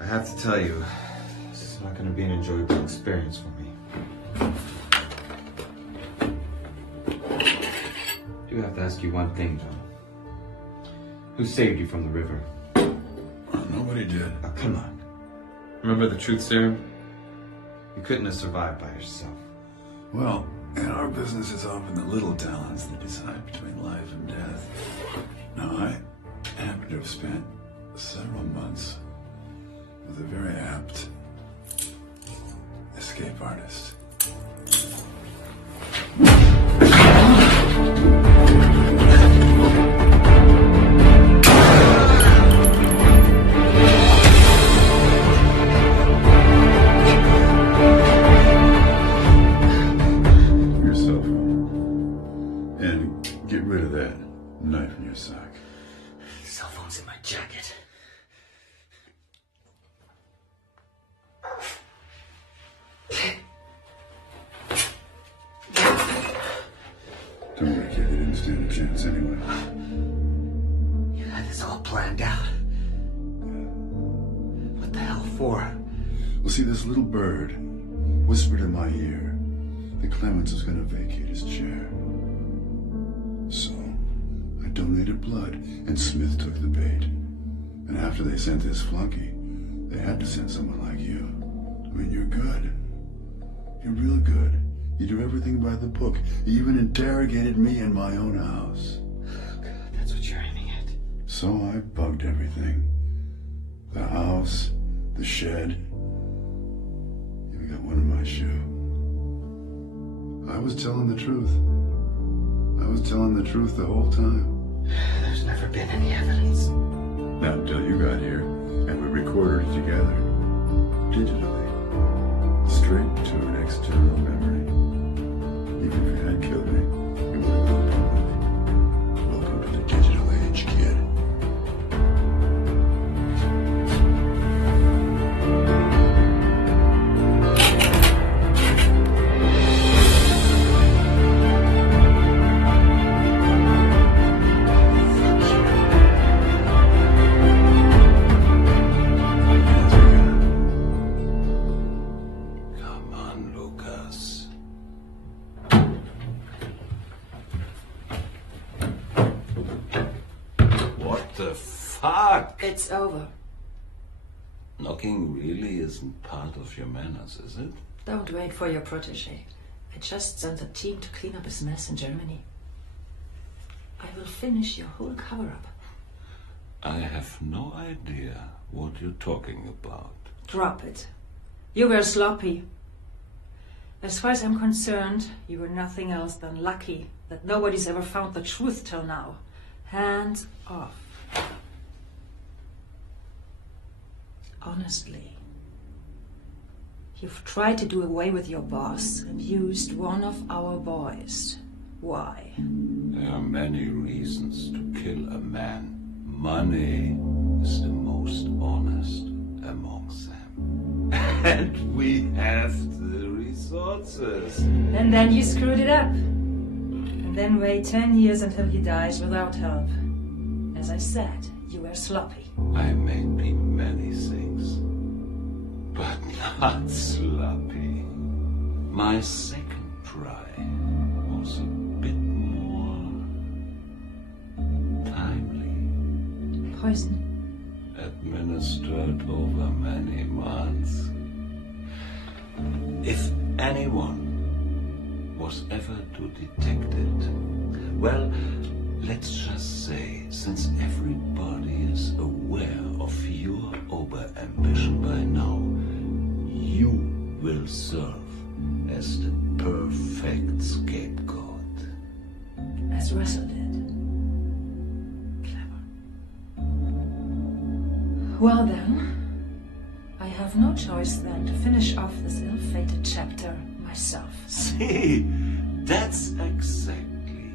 I have to tell you, this is not going to be an enjoyable experience for me. I do have to ask you one thing, John. Who saved you from the river? Nobody did. Oh, come on. Remember the truth serum? You couldn't have survived by yourself. Well, in our business, it's often the little talents that decide between life and death. Now, I happen to have spent several months with a very apt escape artist. Your cell phone. stand a chance anyway. You had this all planned out. What the hell for? Well, see, this little bird whispered in my ear that Clemens was going to vacate his chair. So, I donated blood, and Smith took the bait. And after they sent this flunky, they had to send someone like you. I mean, you're good. You're real good. You do everything by the book. You even interrogated me in my own house. Oh, God, that's what you're aiming at. So I bugged everything. The house, the shed. Even got one in my shoe. I was telling the truth. I was telling the truth the whole time. There's never been any evidence. Not until you got here, and we recorded it together. Digitally. Straight to an external memory. Even if you had killed me, it would have gone public. Welcome to the digital age, kid. Come on, Lucas. What the fuck? It's over. Knocking really isn't part of your manners, is it? Don't wait for your protege. I just sent a team to clean up his mess in Germany. I will finish your whole cover-up. I have no idea what you're talking about. Drop it. You were sloppy. As far as I'm concerned, you were nothing else than lucky that nobody's ever found the truth till now. Hands off. Honestly, you've tried to do away with your boss and used one of our boys. Why? There are many reasons to kill a man. Money is the most honest amongst them. And we have the resources. And then you screwed it up. And then wait 10 years until he dies without help. As I said, you were sloppy. I may be many things, but not sloppy. My second try was a bit more timely. Poison. Administered over many months. If anyone was ever to detect it, well, let's just say, since everybody is aware of your over-ambition by now, you will serve as the perfect scapegoat. As Russell did. Well then, I have no choice then to finish off this ill-fated chapter myself. See, that's exactly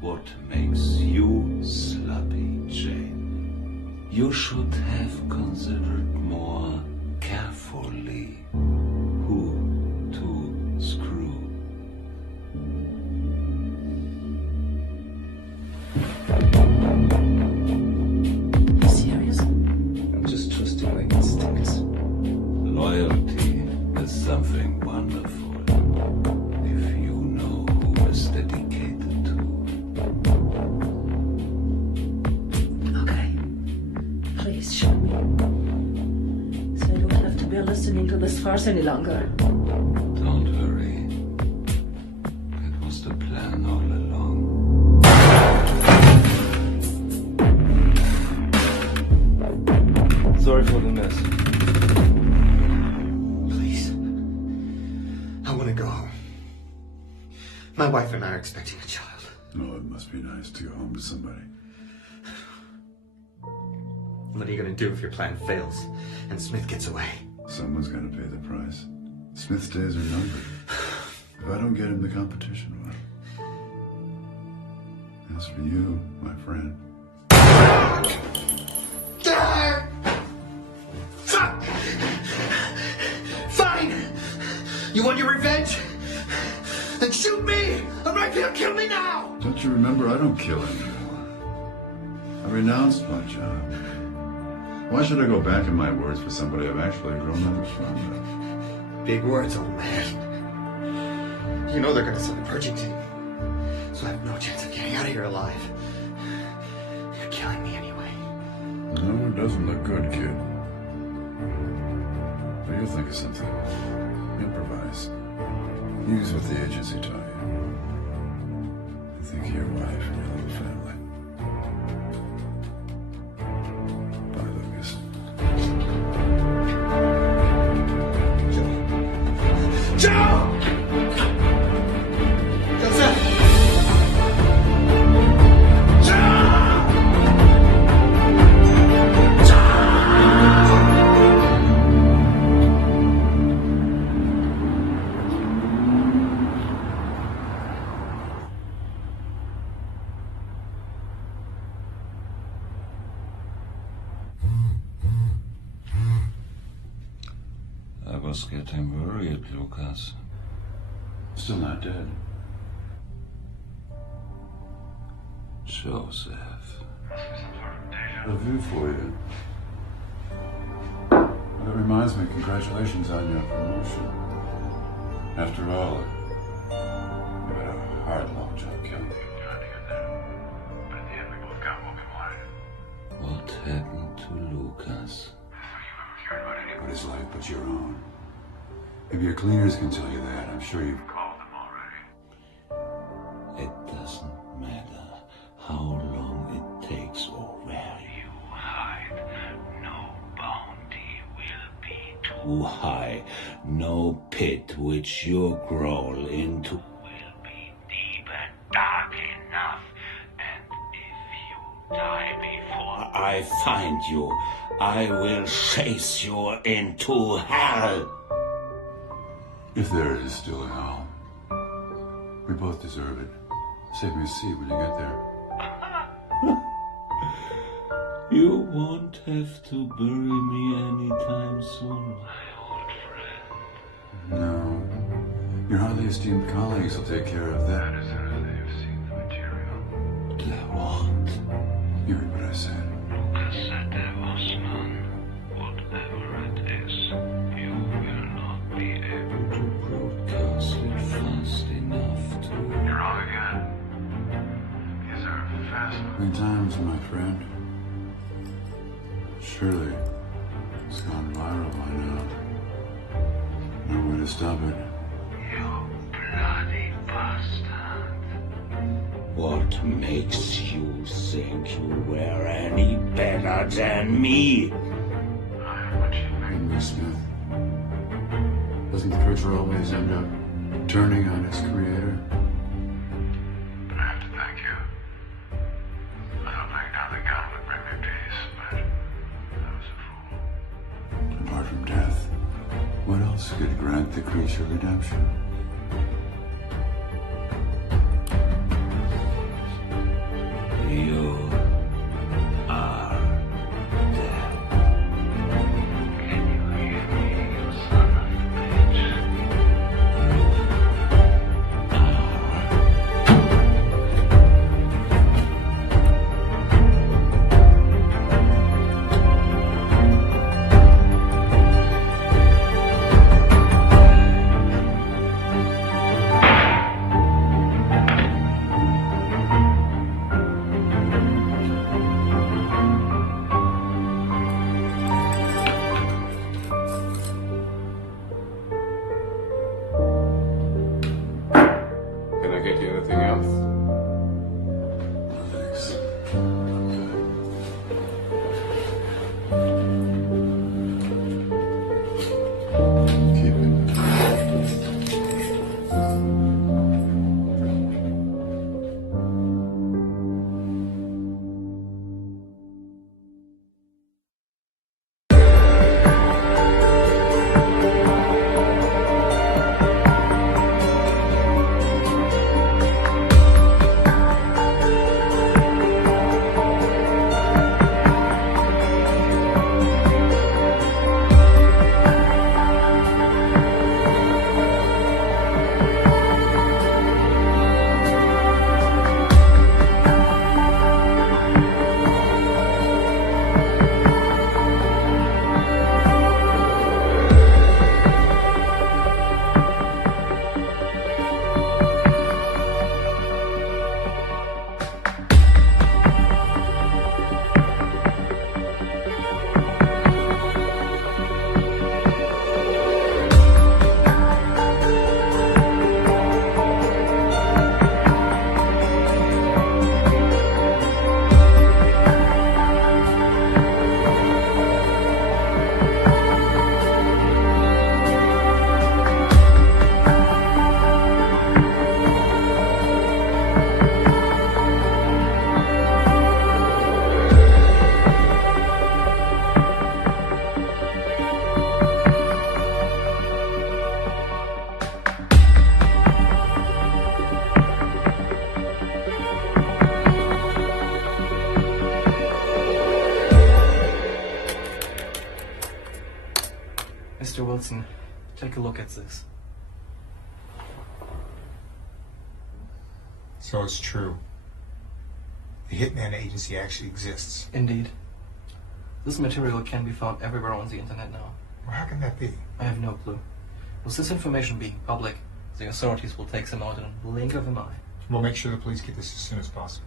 what makes you sloppy, Jane. You should have considered more carefully who to screw. Serious? I'm just trusting my instincts. Loyalty is something wonderful if you know who is dedicated to. Okay. Please show me. So I don't have to bear listening to this farce any longer. Don't worry. That was the plan all along. Sorry for the mess. Please. I want to go home. My wife and I are expecting a child. Oh, it must be nice to go home to somebody. What are you going to do if your plan fails and Smith gets away? Someone's got to pay the price. Smith's days are numbered. If I don't get him, the competition will. As for you, my friend. Fine! You want your revenge? Then shoot me! I'm right here, kill me now! Don't you remember? I don't kill anymore. I renounced my job. Why should I go back in my words for somebody I've actually grown up fond of? Big words, old man. You know they're gonna send a purging team. So I have no chance of getting out of here alive. You're killing me anyway. No, it doesn't look good, kid. But you'll think of something. Improvise. Use what the agency taught you. Think of your wife and your little family. Bye, Lucas. Joe! Joseph! I was getting worried, Lucas. Still not dead. Joseph. A view for you. That reminds me, congratulations on your promotion. After all, you had a hard, long job killing me. But at the end, we both got what we wanted. What happened to Lucas? But his life but your own. Maybe your cleaners can tell you that. I'm sure you've Called them already. It doesn't matter how long it takes or where you hide. No bounty will be too high. No pit which you crawl into will be deep and dark enough. And if you die before I find you, I will chase you into hell. If there is still a hell. We both deserve it. Save me a seat when you get there. You won't have to bury me anytime soon, my old friend. No. Your highly esteemed colleagues will take care of that. As soon as they've seen the material. They won't. You heard what I said. Lucas said there was none. Whatever it is, you will not be able to broadcast it fast enough to... You're wrong again. These are fast. Many times, my friend. Surely, it's gone viral by now. No way to stop it. You bloody bastard. What makes you think you were any better than me? Miss Smith. Doesn't the preacher always end up turning on his creator? But I have to thank you. I thought laying down the gun would bring me peace, but I was a fool. Apart from death, what else could grant the creature redemption? You are dead. Can you hear me, you son of a bitch? Mr. Wilson, take a look at this. So it's true. The Hitman Agency actually exists. Indeed. This material can be found everywhere on the internet now. Well, how can that be? I have no clue. With this information being public, the authorities will take them out in a blink of an eye. We'll make sure the police get this as soon as possible.